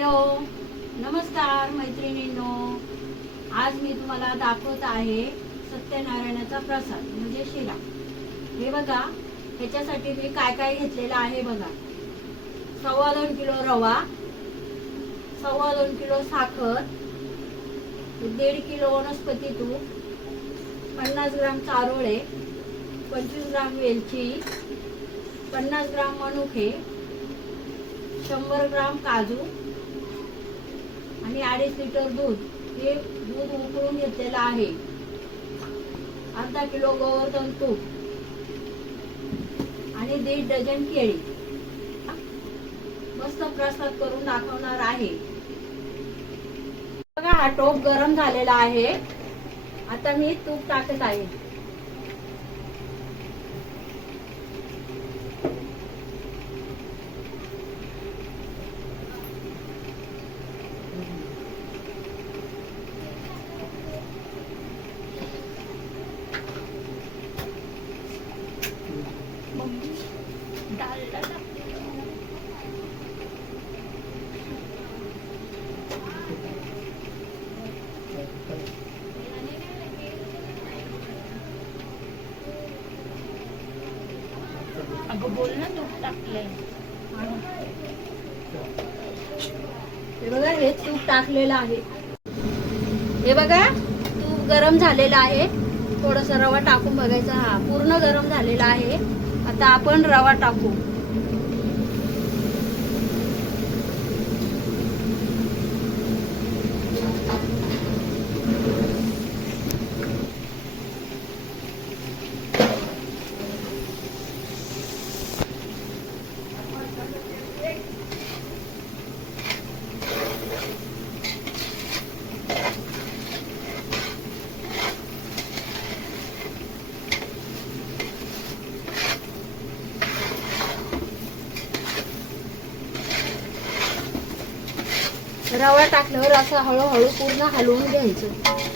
Hello. नमस्कार मैत्रिणींनो. आज मी तुम्हाला दाखवत आहे सत्यनारायणाचा प्रसाद म्हणजे शिरा. हे बघा ह्याच्यासाठी मी काय काय घेतलेलं आहे बघा. सव्वा दोन किलो रवा सव्वा दोन किलो साखर दीड किलो वनस्पती तूप पन्नास ग्राम चारोळे पंचवीस ग्राम वेलची पन्नास ग्राम मनुके शंभर ग्राम काजू आणि अडीच लिटर दूध हे दूध उकळून घेतलेलं आहे. अर्धा किलो गोवर्धन तूप आणि दीड डझन केळी. मस्त प्रसाद करून दाखवणार आहे. बघा हा टोप गरम झालेला आहे. आता मी तूप टाकत आहे. हे बघा हे तूप टाकलेलं आहे. हे बघा तूप गरम झालेलं आहे. थोडस रवा टाकून बघायचा. हा पूर्ण गरम झालेला आहे. आता आपण रवा टाकू. रवा टाकल्यावर असं हळूहळू पूर्ण हलवून घ्यायचं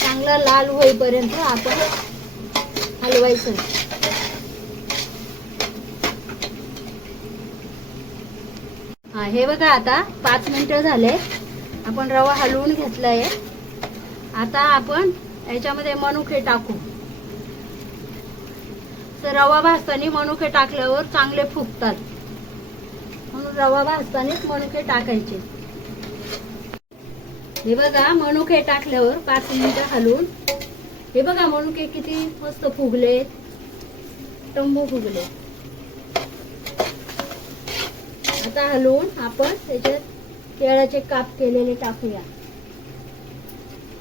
चांगला लाल होईपर्यंत आपण हलवायचं. हा हे बघा आता पाच मिनिटं झाले. आपण रवा हलवून घेतलाय. आता आपण याच्यामध्ये मनुके टाकू. तर रवा भाजताना मनुके टाकल्यावर चांगले फुगतात. म्हणून रवा भाजतानाच मनुके टाकायचे. हे बघा मनुके टाकल्यावर पाच मिनिटं हलवून. हे बघा मनुके किती मस्त फुगले. टंबू फुगले. आता हलवून आपण त्याच्यात केळाचे काप केलेले टाकूया.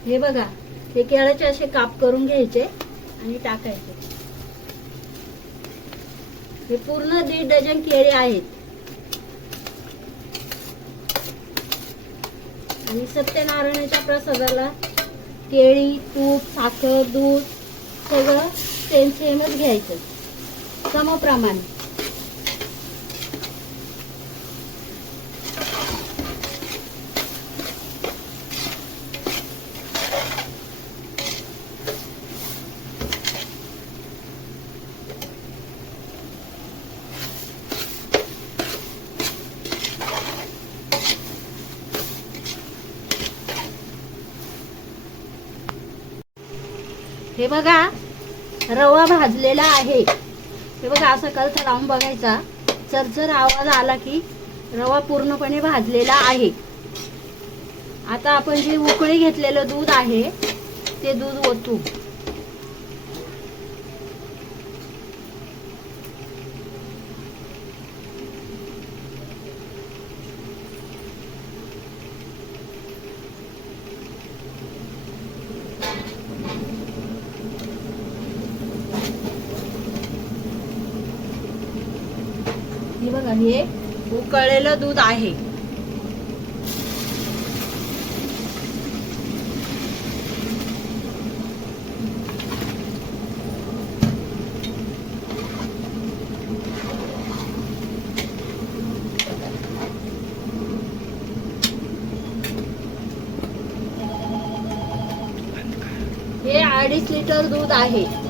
हे बघा ते केळाचे असे काप करून घ्यायचे आणि टाकायचे. हे पूर्ण दीड डझन केळी आहेत. आणि सत्यनारायणाच्या प्रसादाला केळी तूप साखर दूध सगळं सेम सेमच घ्यायचं. समप्रमाणे. हे बघा रवा भाजलेला आहे. हे बघा असं कलथा लावून बघायचा. चरचर आवाज आला की रवा पूर्णपणे भाजलेला आहे. आता आपण जे उकळी घेतलेलं दूध आहे ते दूध ओतू. हे बघा हे उकळलेलं दूध आहे. हे अडीच लिटर दूध आहे.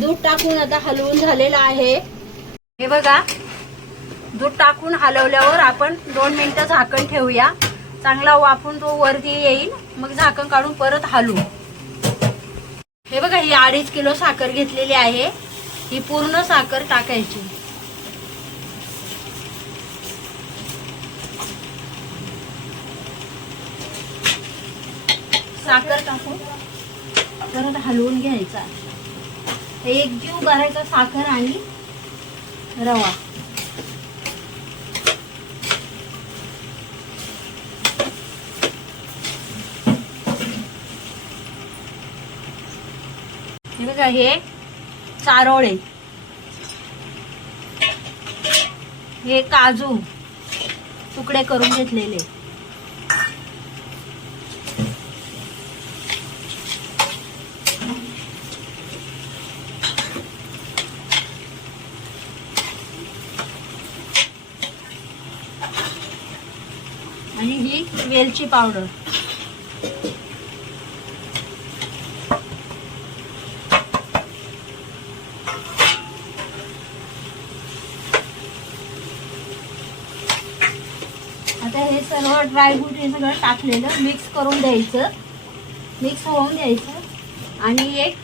दूध टाकून आता हलवून झालेलं आहे. हे बघा दूध टाकून हलवल्यावर आपण दोन मिनिटं झाकण ठेवूया. चांगला वाफून तो वरती येईल. मग झाकण काढून परत हलवू. हे बघा ही अडीच किलो साखर घेतलेली आहे. ही पूर्ण साखर टाकायची. साखर टाकून परत हलवून घ्यायचा. एक जीव करायचा साखर आणि रवा. हे बघा हे चारोळे. हे काजू तुकडे करून घेतलेले आणि ही वेलची पावडर. आता हे सर्व ड्रायफ्रूट हे सगळं टाकलेलं मिक्स करून द्यायचं. मिक्स होऊन द्यायचं. आणि एक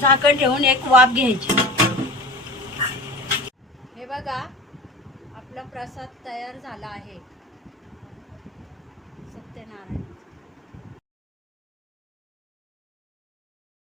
झाकण ठेवून एक वाफ घ्यायची. हे बघा आपला प्रसाद तयार झाला आहे.